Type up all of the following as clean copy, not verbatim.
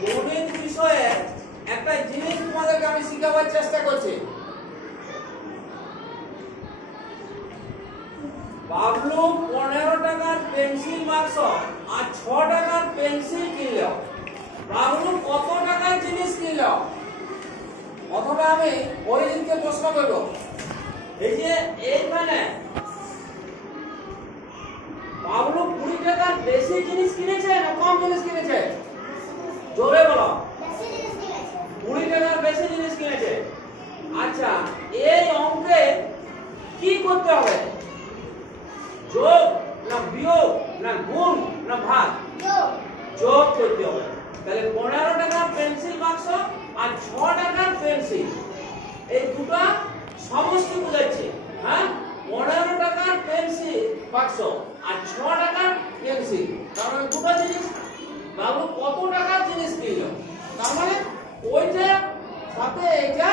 গণিত বিষয়ে একটা জিনিস তোমাদেরকে আমি শেখাবার চেষ্টা করছি। বাবলু 15 টাকার পেন্সিল বাক্স আর 6 টাকার পেন্সিল কিনল। বাবলু কত টাকার জিনিস কিনল? অথবা আমি অরিজিৎকে প্রশ্ন করব, এই যে এইখানে বাবলু 20 টাকার বেশি জিনিস কিনেছে না কম জিনিস কিনেছে? জোরে বলো। 20 টাকার বেশি জিনিস কিনেছে। আচ্ছা, এই অঙ্কে কি করতে হবে? যোগ না বিয়োগ না গুণ না ভাগ? যোগ করতে হবে। তাহলে 15 টাকার পেন্সিল বাক্স আর 6 টাকার পেন্সিল, এই দুটো সমষ্টি বোঝাচ্ছে। হ্যাঁ, 15 টাকার পেন্সিল বাক্স আর 6 টাকার পেন্সিল, তার মানে দুটো জিনিস। বাবু কত টাকার জিনিস কিনল? তার মানে ওইটা সাথে এইটা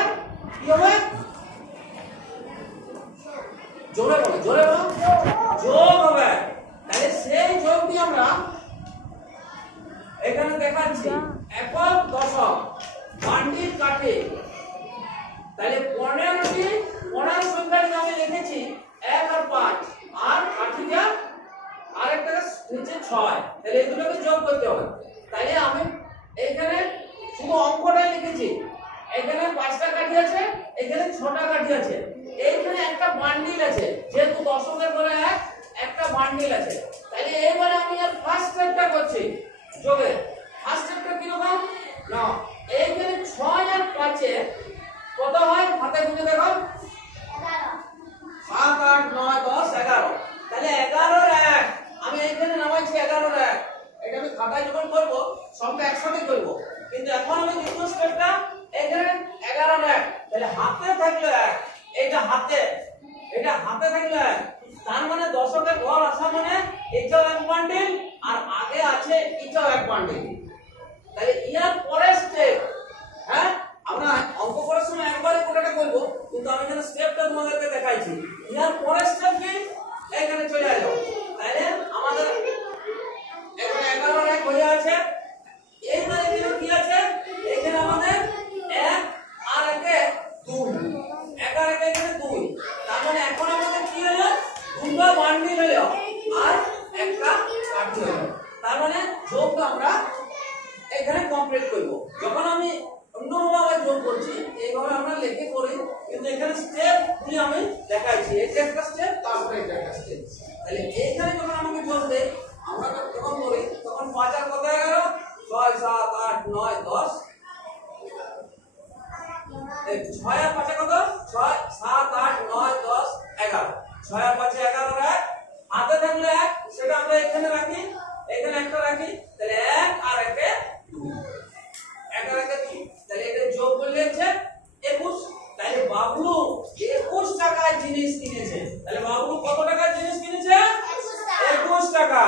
কি হবে? জোরে বলো, জোরে বলো। যোগ হবে। তাহলে সেই যোগটি আমরা এখানে দেখাচ্ছি। একক দশক বান্ডিল কাটে। তাহলে 15 সংখ্যাটি আমি লিখেছি 1 আর 5, আর কাঠিটা আরেকটা নিচে 6। তাহলে এই দুটোকে যোগ করতে হবে। তাহলে আমি এখানে শুধু অঙ্কটাই লিখেছি। এখানে 5টা কাঠি আছে, এখানে 6টা কাঠি আছে, এইখানে একটা বান্ডিল আছে। যেহেতু দশকের ঘরে একটা বান্ডিল আছে, তাহলে এবারে আমি আর ফার্স্ট স্টেপটা করছি যোগে। ফার্স্ট স্টেপটা কি রকম না, এইখানে 6 আর 5 এ কত হয়? হাতে গুনে দেখো, 7 8 9 10 11। তাহলে 11 এর 1 আমি এইখানে নামাইছি। 11 এর 1 এটা আমি খাতায় যখন করব সবটা একসাথে করব, কিন্তু এখন আমি দ্বিতীয় স্টেপটা এখানে 11 এর 1। তাহলে হাতে থাকলো 1, এটা হাতে থাকলো 1। তার মানে দশকের ঘর আসা মানে এটাও এক বান্ডিল আর আগে আছে এটাও এক বান্ডিল। তাহলে ইয়ার পরের স্টেপ, হ্যাঁ আমরা অঙ্ক করার সময় একবারে কোটাটা করব, কিন্তু আমি এখানে স্টেপটা তোমাদেরকে দেখাইছি। ইয়ার পরের স্টেপ কি? এখানে চলে আসো। তাহলে আমাদের এখানে 11 আর 1 হয়ে আছে। এইবারে কি আছে? এখানে আমাদের 1 আর 1 এ 2, 1 আর 1 এখানে 2। তার মানে এখন আমাদের কি হলো? দুটো বান্ডিল হলো আর একটা কাঠি হলো। তার মানে যোগটা আমরা এখানে কমপ্লিট করব। যখন আমি অন্যভাবে যোগ করছি এইভাবে আমরা লিখে করি, কিন্তু এখানে স্টেপ দিয়ে আমি দেখাইছি। এটা একটা স্টেপ, তারপরে এটা একটা স্টেপ। তাহলে এইখানে যখন আমাকে যোগ দেই, আমরা যখন করি তখন 5 আর কত হয়ে গেল? 6 7 8 9 10। এই 6 আর 5 কত? 6 7 8 9 10 11। 6 আর 5 11 আর 1 হাতে থাকলে 1, সেটা আমরা এখানে রাখি, এখানে একটা রাখি। তাহলে 1 আর 1 এ 2, 1 আর 1 এ 2। তাহলে এটা যোগ করলে হচ্ছে 21। তাহলে বাবলু 21 টাকার জিনিস কিনেছে। তাহলে বাবলু কত টাকার জিনিস কিনেছে? 21 টাকা।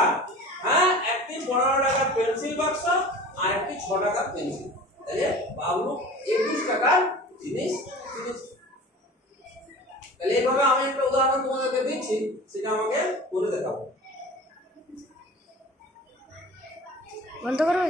হ্যাঁ, একটি 15 টাকার পেন্সিল বাক্স আর একটি 6 টাকার পেন্সিল। তাহলে বাবলু 21 টাকার জিনিস কিনেছে। তাহলে এইভাবে আমি একটা উদাহরণ তোমাদেরকে দিচ্ছি, সেটা আমাকে করে দেখাবো। বন্ধ করো।